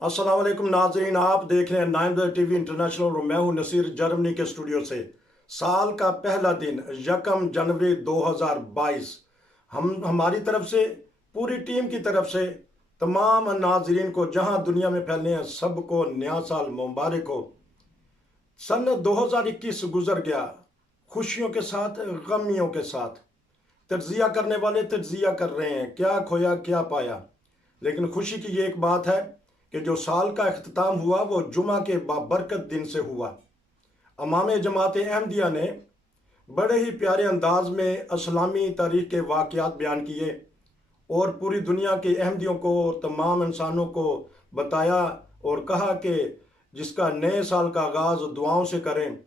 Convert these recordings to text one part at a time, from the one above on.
अस्सलाम वालेकुम नाजरीन, आप देख रहे हैं 9 टीवी इंटरनेशनल और मैं हूं नसीर जर्मनी के स्टूडियो से। साल का पहला दिन 1 जनवरी 2022 हमारी तरफ से, पूरी टीम की तरफ से तमाम नाजरीन को जहां दुनिया में फैले हैं सबको नया साल मुबारक हो। सन 2021 गुजर गया, खुशियों के साथ गमियों के साथ। तज्जिया करने वाले तज्जिया कर रहे हैं, क्या खोया क्या पाया। लेकिन खुशी की ये एक बात है कि जो साल का अख्ताम हुआ वो जुमा के बाबरकत दिन से हुआ। अमाम जमात अहमदिया ने बड़े ही प्यारे अंदाज में इस्लामी तारीख के वाक़यात बयान किए और पूरी दुनिया के अहमदियों को और तमाम इंसानों को बताया और कहा कि जिसका नए साल का आगाज़ दुआओं से करें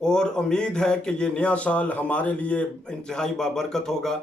और उम्मीद है कि ये नया साल हमारे लिए इंतहाई बाबरकत होगा।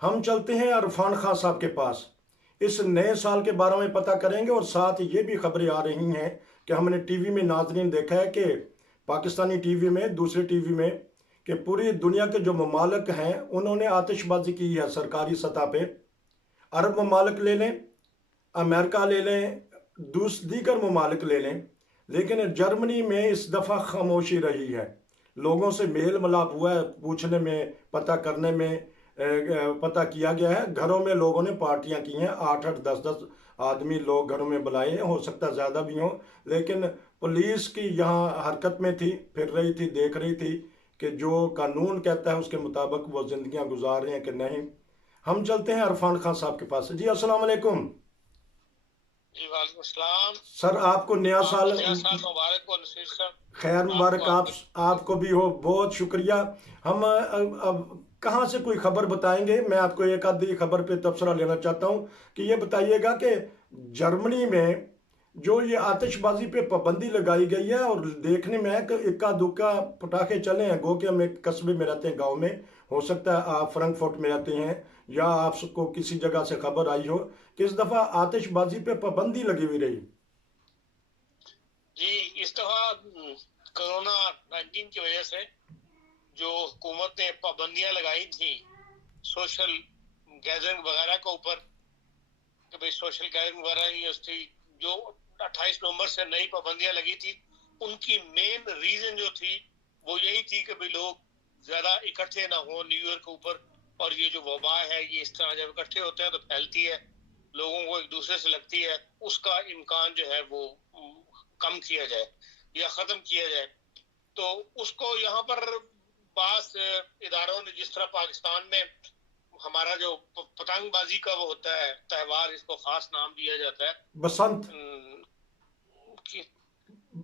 हम चलते हैं अरफान खान साहब के पास, इस नए साल के बारे में पता करेंगे और साथ ये भी खबरें आ रही हैं कि हमने टीवी में नाजरीन देखा है कि पाकिस्तानी टीवी में, दूसरे टीवी में, कि पूरी दुनिया के जो ममालिक हैं उन्होंने आतिशबाजी की है सरकारी सतह पे। अरब ममालिक ले लें, अमेरिका ले लें, दीगर ममालिक ले लें, लेकिन जर्मनी में इस दफ़ा खामोशी रही है। लोगों से मेल मिलाप हुआ है, पूछने में, पता करने में पता किया गया है। घरों में लोगों ने पार्टियां की हैं, 8-8 10-10 आदमी लोग घरों में बुलाए हैं, हो सकता है ज़्यादा भी हों। लेकिन पुलिस की यहाँ हरकत में थी, फिर रही थी, देख रही थी कि जो कानून कहता है उसके मुताबिक वो ज़िंदगियाँ गुजार रहे हैं कि नहीं। हम चलते हैं अरफान खान साहब के पास। जी अस्सलाम वालेकुम। जी वालेकुम सलाम। सर आपको नया आपको साल नया साल मुबारक हो नसीर सर। खैर आपको मुबारक। आपके आपको भी हो, बहुत शुक्रिया। हम अब कहाँ से कोई खबर बताएंगे, मैं आपको एक आधी खबर पे तबसरा लेना चाहता हूँ कि ये बताइएगा कि जर्मनी में जो ये आतिशबाजी पे पाबंदी लगाई गई है और देखने में है कि इक्का दुक्का पटाखे चले हैं, गो कि हम एक कस्बे में रहते हैं, गांव में, हो सकता है आप फ्रैंकफर्ट में रहते हैं या आपको किसी जगह से खबर आई हो कि इस दफ़ा आतिशबाजी पे पाबंदी लगी हुई रही। जी इस दफा कोरोना 19 की वजह से जो हुकूमत ने पाबंदियां लगाई थी सोशल गैदरिंग वगैरह के ऊपर कि भाई सोशल गैदरिंग वगैरह नहीं उसकी जो 28 नवंबर से नई पाबंदियां लगी थी, उनकी मेन रीजन जो थी वो यही थी कि भाई लोग ज्यादा इकट्ठे ना हो न्यू ईयर के ऊपर। और ये जो वबा है ये इस तरह जब इकट्ठे होते हैं तो फैलती है, लोगों को एक दूसरे से लगती है, उसका इम्कान जो है वो कम किया जाए या खत्म किया जाए। तो उसको यहाँ पर पास इदारों ने, जिस तरह पाकिस्तान में हमारा जो पतंगबाजी का वो होता है त्यौहार, इसको खास नाम दिया जाता है, बसंत।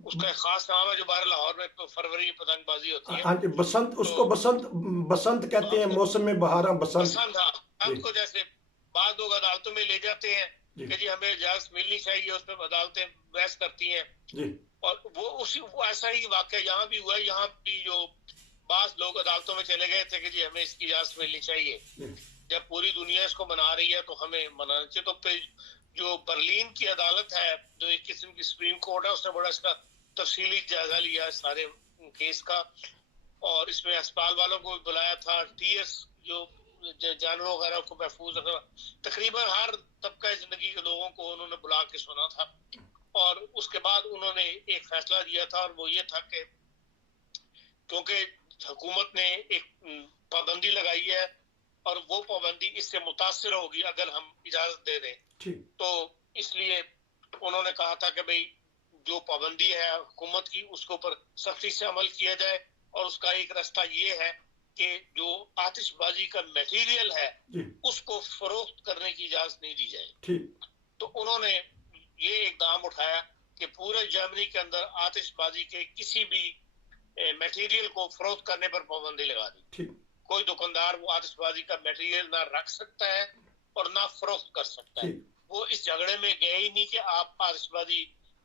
उसका एक खास नाम है जो बाहर लाहौर में फरवरी में पतंगबाजी होती है। हाँ जी, बसंत, तो उसको बसंत, बसंत कहते हैं, मौसम में बहार, बसंत। बसंत, हाँ, जी बसंत को जैसे बाद लोग अदालतों में ले जाते हैं जी कि जी हमें इजाजत मिलनी चाहिए, उसमें अदालतें बहस करती हैं। जी और वो ऐसा ही वाकया यहाँ भी हुआ है। यहाँ भी जो बास लोग अदालतों में चले गए थे कि जी हमें इसकी इजाजत मिलनी चाहिए, जी जब पूरी दुनिया इसको मना रही है तो हमें मनाना चाहिए। तो फिर जो बर्लिन की अदालत है, जो एक किस्म की सुप्रीम कोर्ट है, उसने बड़ा इसका तफसीली जायजा लिया सारे केस का। और इसमें अस्पताल वालों को बुलाया था, टीएस जो जानवरों वगैरह को महफूज रखना, तकरीबन हर तबका जिंदगी के लोगों को उन्होंने बुला के सुना था। और उसके बाद उन्होंने एक फैसला दिया था और वो ये था कि क्योंकि हुकूमत ने एक पाबंदी लगाई है और वो पाबंदी इससे मुतासर होगी अगर हम इजाजत दे दें, ठीक। तो इसलिए उन्होंने कहा था कि भाई जो पाबंदी है हुकूमत की उसके ऊपर सख्ती से अमल किया जाए। और उसका एक रास्ता ये है कि जो आतिशबाजी का मटेरियल है जी उसको फरोख्त करने की इजाजत नहीं दी जाए। ठीक। तो उन्होंने ये इकदाम उठाया कि पूरे जर्मनी के अंदर आतिशबाजी के किसी भी मटेरियल को फरोख्त करने पर पाबंदी लगा दी। ठीक। कोई दुकानदार वो आतिशबाजी का मटेरियल ना रख सकता है और ना फरोख्त कर सकता है। ठीक। वो इस झगड़े में गए ही नहीं कि आप आतिशबाजी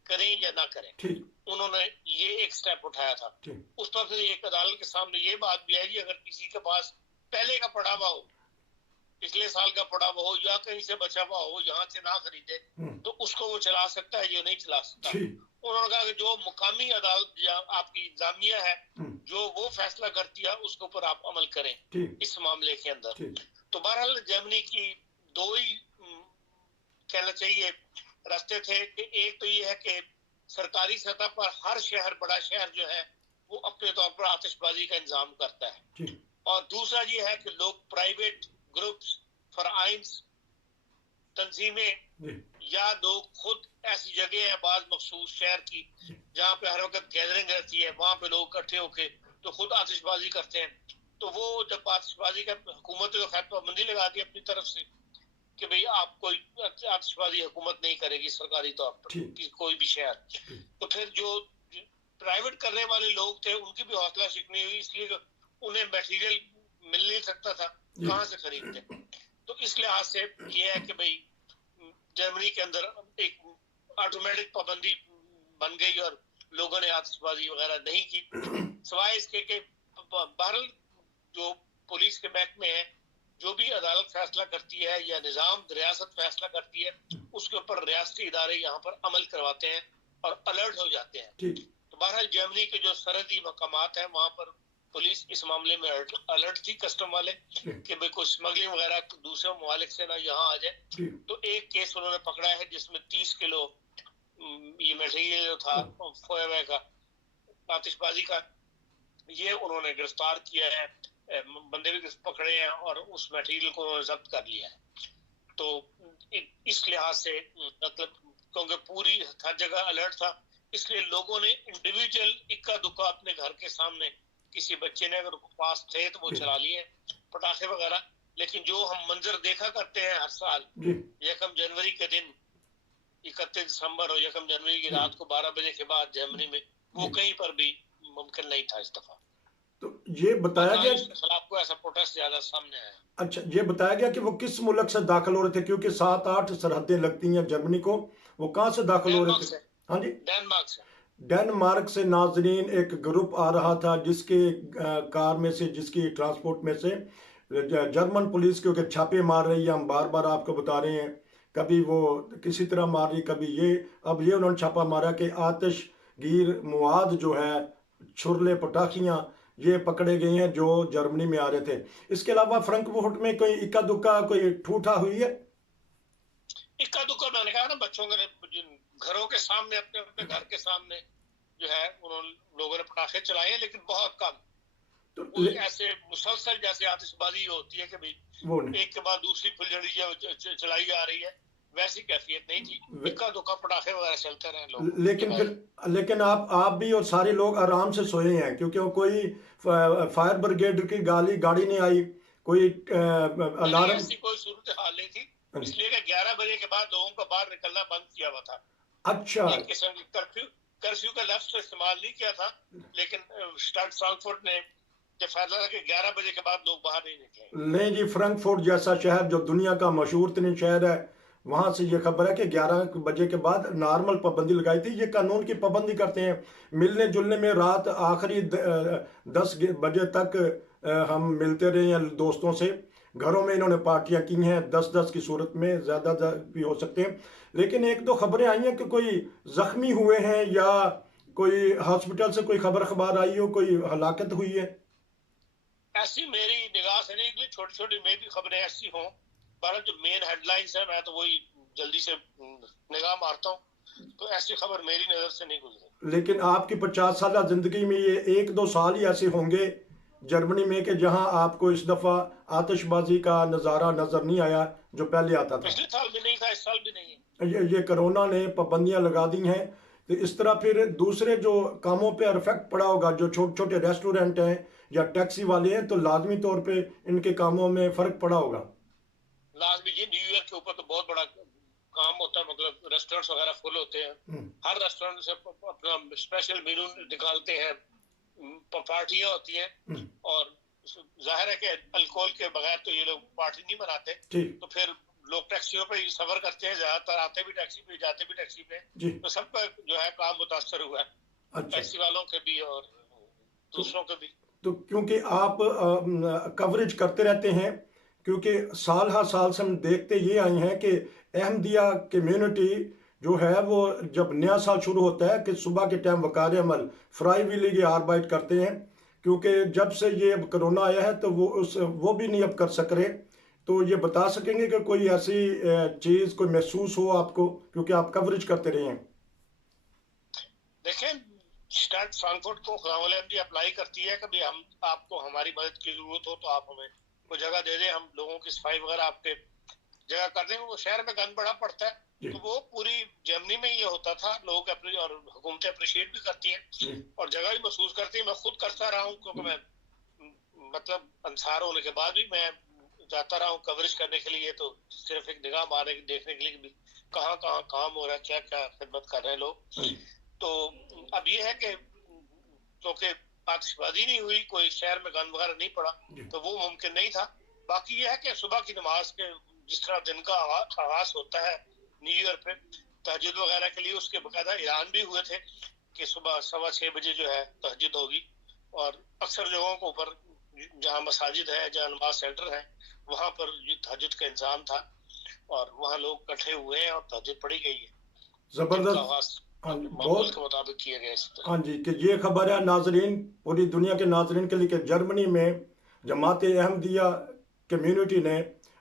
करें या ना करें। ठीक। उन्होंने ये एक स्टेप उठाया था। ठीक। उस तरफ से एक अदालत के सामने ये बात भी है कि अगर किसी के पास पहले का पड़ा हुआ हो, पिछले साल का पड़ा हुआ हो या कहीं से बचा हुआ हो, यहाँ से ना खरीदे, तो उसको वो चला सकता है, ये नहीं चला सकता। ठीक। उन्होंने कहा कि जो मुकामी अदालत या आपकी इंतजामिया है जो वो फैसला करती है उसके ऊपर आप अमल करें ठीक। इस मामले के अंदर। ठीक। तो बहरहाल जर्मनी की दो ही कहना चाहिए रास्ते थे कि एक तो ये है कि सरकारी सतह पर हर शहर, बड़ा शहर जो है वो अपने तौर पर आतिशबाजी का इंतजाम करता है, जी और दूसरा ये है कि लोग प्राइवेट ग्रुप्स, फराइन्स, तंजीमें जी या लोग खुद ऐसी जगह है बाज मखसूस शहर की जी जहाँ पे हर वक्त गैदरिंग रहती है, वहां पे लोग इकट्ठे होके तो खुद आतिशबाजी करते हैं। तो वो जब आतिशबाजी का हुकूमत ने तो खैर पाबंदी लगा दी अपनी तरफ से कि भाई आप कोई आतिशबाजी हुकूमत नहीं करेगी सरकारी तौर पर ठीक कि कोई भी शहर। ठीक तो फिर जो प्राइवेट करने वाले लोग थे उनकी भी हौसला शिकनी हुई, इसलिए कि उन्हें मटेरियल मिल नहीं सकता था, जी कहाँ से खरीदते। तो इस लिहाज से ये है कि भाई जर्मनी के अंदर एक ऑटोमेटिक पाबंदी बन गई और लोगों ने आतिशबाजी वगैरह नहीं की, सिवाय इसके कि बहरहाल जो पुलिस के महकमे है, जो भी अदालत फैसला करती है या निजाम रियासत फैसला करती है, उसके ऊपर रियासती इदारे यहाँ पर अमल करवाते हैं और अलर्ट हो जाते हैं। ठीक तो बहरहाल जर्मनी के जो सरहदी मकामात हैं वहां पर पुलिस इस मामले में अलर्ट थी, कस्टम वाले, ठीक कि भाई कोई स्मगलिंग वगैरह दूसरे ममालिक से ना यहाँ आ जाए। ठीक तो एक केस उन्होंने पकड़ा है जिसमें 30 किलो ये मटेरियल जो था फोएवे का, आतिशबाजी का, ये उन्होंने गिरफ्तार किया है, बंदे भी पकड़े हैं और उस मटेरियल को उन्होंने जब्त कर लिया है। तो इस लिहाज से मतलब क्योंकि पूरी हर जगह अलर्ट था, इसलिए लोगों ने इंडिविजुअल इक्का दुक्का अपने घर के सामने किसी बच्चे ने अगर पास थे तो वो चला लिए पटाखे वगैरह। लेकिन जो हम मंजर देखा करते हैं हर साल जी 1 जनवरी के दिन, 31 दिसंबर और 1 जनवरी की रात को 12 बजे के बाद जर्मनी में, वो कहीं पर भी मुमकिन नहीं था इस दफा। तो ये बताया गया इसके खिलाफ को ऐसा प्रोटेस्ट ज्यादा सामने आया। अच्छा ये बताया गया कि वो किस मुल्क से दाखिल हो रहे थे, क्योंकि 7-8 सरहदें लगती हैं जर्मनी को, वो कहाँ से दाखिल हो रहे डेनमार्क थे? से, हाँ जी डेनमार्क से। डेनमार्क से नाजरीन एक ग्रुप आ रहा था जिसके कार में से, जिसकी ट्रांसपोर्ट में से जर्मन पुलिस क्योंकि छापे मार रही है, हम बार बार आपको बता रहे हैं, कभी वो किसी तरह मार रही, कभी ये, अब ये उन्होंने छापा मारा कि आतिशगीर मवाद जो है, छुरले पटाखियाँ, ये पकड़े गए हैं जो जर्मनी में आ रहे थे। इसके अलावा फ्रैंकफर्ट में कोई इक्का दुक्का कोई ठूठा हुई है? इक्का दुक्का मैंने कहा ना, बच्चों के घरों के सामने, अपने अपने घर के सामने जो है उन्होंने लोगों ने पटाखे चलाए हैं, लेकिन बहुत कम। तो ऐसे मुसलसल जैसे आतिशबाजी होती है कि भाई वो नहीं, एक के बाद दूसरी फुलझड़ी चलाई जा रही है, वैसी कैफियत नहीं थी। इक्का दुक्का पटाखे वगैरह चलते रहे लोग। लेकिन आप भी और सारे लोग आराम से सोए हैं, क्योंकि वो कोई फायर ब्रिगेड की गाड़ी नहीं आई, कोई अलार्म, ऐसी कोई सूरत हाल नहीं थी, इसलिए कि 11 बजे के बाद लोगों का बाहर निकलना बंद किया हुआ था। अच्छा एक किस्म की कर्फ्यू का लफ्ज तो इस्तेमाल नहीं किया था, लेकिन स्टार्ट फ्रैंकफर्ट ने जब फैसला था कि 11 बजे के बाद लोग बाहर नहीं निकले। नहीं जी, फ्रैंकफर्ट जैसा शहर जो दुनिया का मशहूर तरीन शहर है, वहां से ये खबर है कि 11 बजे के बाद नॉर्मल पाबंदी लगाई थी। ये कानून की पाबंदी करते हैं, मिलने जुलने में रात आखिरी 10 बजे तक हम मिलते रहे हैं दोस्तों से। घरों में इन्होंने पार्टियां की हैं, 10-10 की सूरत में, ज़्यादा भी हो सकते हैं। लेकिन 1-2 खबरें आई हैं कि कोई जख्मी हुए हैं या कोई हॉस्पिटल से कोई खबर आई हो, कोई हलाकत हुई है। ऐसी मेरी निगाह से नहीं निकली, छोटी छोटी में भी खबरें ऐसी हों, पर जो मेन हेडलाइंस है मैं तो वही जल्दी से निगाह मारता हूँ, तो ऐसी खबर मेरी नजर से नहीं गुजरी। लेकिन आपकी 50 साल जिंदगी में ये 1-2 साल ही ऐसे होंगे जर्मनी में कि जहां आपको इस दफा आतिशबाजी का नज़ारा नजर नहीं आया जो पहले आता था। पिछले साल भी नहीं था, इस साल भी नहीं है। ये कोरोना ने पाबंदियां लगा दी हैं, तो इस तरह फिर दूसरे जो कामों पे इफेक्ट पड़ा होगा, जो छोटे छोटे रेस्टोरेंट हैं या टैक्सी वाले हैं, तो लाजमी तौर पे इनके कामों में फर्क पड़ा होगा। लाजमी जी, न्यू ईयर के ऊपर तो बहुत बड़ा काम होता है, मतलब रेस्टोरेंट्स वगैरह फुल होते हैं, हर रेस्टोरेंट से अपना स्पेशल मेनू निकालते हैं, पार्टियां होती हैं, और जाहिर है कि अल्कोहल के बगैर तो ये लोग पार्टी नहीं मनाते। तो फिर लोग टैक्सियों पे सफर करते हैं, ज्यादातर आते भी टैक्सी पे, जाते भी टैक्सी पे, तो सबका जो है काम मुतासर हुआ है। अच्छा। टैक्सी वालों के भी और दूसरों के भी। तो क्योंकि आप कवरेज करते रहते हैं, क्योंकि साल हर साल से हम देखते ये आए हैं कि अहमदिया कम्युनिटी जो है वो जब नया साल शुरू होता है कि सुबह के टाइम वकार अमल फ्राईविली आर्बाइट करते हैं, क्योंकि जब से ये अब कोरोना आया है तो वो भी नहीं अब कर सक रहे, तो ये बता सकेंगे कि कोई ऐसी चीज़ कोई महसूस हो आपको, क्योंकि आप कवरेज करते रहे हैं? देखें, स्टार्ट फ्रैंकफर्ट को खुदा जी अप्लाई करती है, कभी हम आपको हमारी मदद की जरूरत हो तो आप हमें कोई जगह दे दें, हम लोगों की सफाई वगैरह आपके जगह कर देंगे। वो शहर में गंद बड़ा पड़ता है, जी तो वो पूरी जर्मनी में ये होता था, लोग और हुकूमतें अप्रिशिएट भी करती हैं जी और जगह भी महसूस करती है। मैं खुद करता रहा हूँ, क्योंकि मैं मतलब अंसार होने के बाद भी मैं जाता रहा हूँ कवरेज करने के लिए, तो सिर्फ एक निगाह मारने देखने के लिए भी कहाँ कहाँ काम हो रहा है, क्या क्या खिदमत कर रहे हैं लोग। तो अब ये है कि क्योंकि आतिशबाजी नहीं हुई, कोई शहर में गंद वगैरह नहीं पड़ा, तो वो मुमकिन नहीं था। बाकी ये है कि सुबह की नमाज के जिस तरह दिन का आगाज होता है न्यू ईयर पे तहज्जुद वगैरह के लिए, उसके बकायदा ऐलान भी हुए थे कि सुबह 6:15 बजे जो है तहज्जुद होगी। और अक्सर जगहों को ऊपर जहाँ मसाजिद है, जहाँ नमाज सेंटर है, वहां पर तहज्जुद का इंतजाम था और वहाँ लोग इकट्ठे हुए हैं और तहज्जुद पढ़ी गई है। दिन का ज़बरदस्त। आगाज हाँ जी, मामूल बहुत। के मुताबिक किया गया इस तरह। हाँ जी, कि ये खबर है नाजरीन, पूरी दुनिया के नाजरीन के लिए, कि जर्मनी में जमात अहमदिया कम्युनिटी ने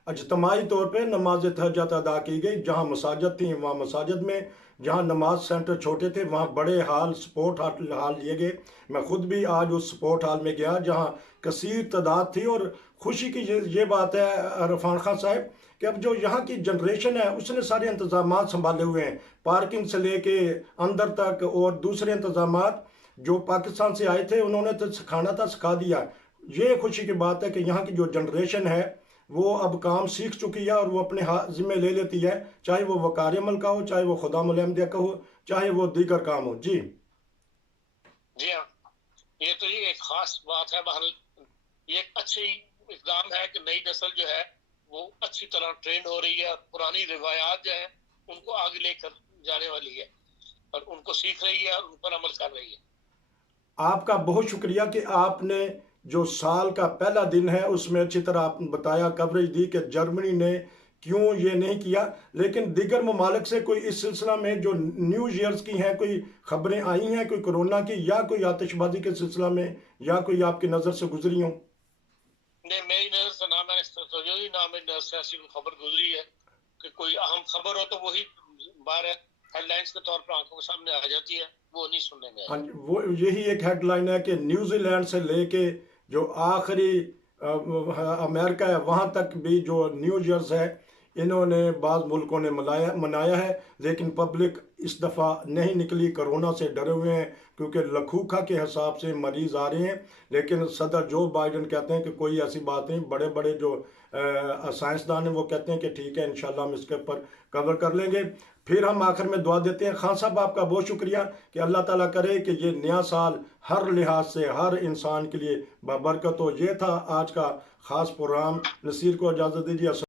अजतमाही तौर पे नमाज तहज्जुद अदा की गई। जहाँ मसाजिद थी वहाँ मसाजिद में, जहाँ नमाज सेंटर छोटे थे वहाँ बड़े हाल स्पोर्ट हाल लिए गए। मैं खुद भी आज उस स्पोर्ट हाल में गया जहाँ कसीर तादाद थी। और खुशी की ये बात है इरफान खान साहब कि अब जो यहाँ की जनरेशन है उसने सारे इंतजाम संभाले हुए हैं, पार्किंग से लेके अंदर तक, और दूसरे इंतजाम जो पाकिस्तान से आए थे उन्होंने तो सिखाना था, सिखा दिया। ये खुशी की बात है कि यहाँ की जो जनरेशन है वो अब काम सीख चुकी है और वो अपने हाथ जिम्मे ले लेती है, चाहे वो वकार अमल का हो, चाहे वो खुदा अहमदिया का हो, चाहे वो दीगर काम हो। जी जी हाँ, ये तो ये एक खास बात है। बहरहाल ये एक अच्छी इकदाम है कि नई नस्ल जो है वो अच्छी तरह ट्रेन हो रही है और पुरानी रिवायात जो है उनको आगे लेकर जाने वाली है और उनको सीख रही है और उन पर अमल कर रही है। आपका बहुत शुक्रिया कि आपने जो साल का पहला दिन है उसमें अच्छी तरह आपने बताया, कवरेज दी कि जर्मनी ने क्यों ये नहीं किया। लेकिन दीगर ममालिक से कोई इस सिलसिला में जो न्यू ईयर्स की हैं कोई खबरें आई हैं, कोई कोरोना की या कोई आतिशबाजी के सिलसिला में, या कोई आपकी नज़र से गुजरी हो? नहीं, मेरी नजर से ना मैंने सोचा ही ना मेरी नजर से ऐसी कोई खबर गुजरी है कि कोई अहम खबर हो तो वही बार हेडलाइंस के तौर पर आंखों के सामने आ जाती है, वो नहीं सुनने में हाँ आई। जी, वो यही एक हेडलाइन है कि न्यूजीलैंड से लेके जो आखिरी अमेरिका है वहाँ तक भी जो न्यू ईयर्स है इन्होंने बाज़ मुल्कों ने मनाया है, लेकिन पब्लिक इस दफ़ा नहीं निकली, कोरोना से डरे हुए हैं, क्योंकि लखूखा के हिसाब से मरीज़ आ रहे हैं। लेकिन सदर जो बाइडन कहते हैं कि कोई ऐसी बात नहीं, बड़े बड़े जो साइंसदान हैं वो कहते हैं कि ठीक है, इंशाल्लाह हम इसके ऊपर कवर कर लेंगे। फिर हम आखिर में दुआ देते हैं। खान साहब आपका बहुत शुक्रिया कि अल्लाह ताला करे कि ये नया साल हर लिहाज से हर इंसान के लिए बरकत हो। ये था आज का ख़ास प्रोग्राम। नसीर को इजाज़त दीजिए।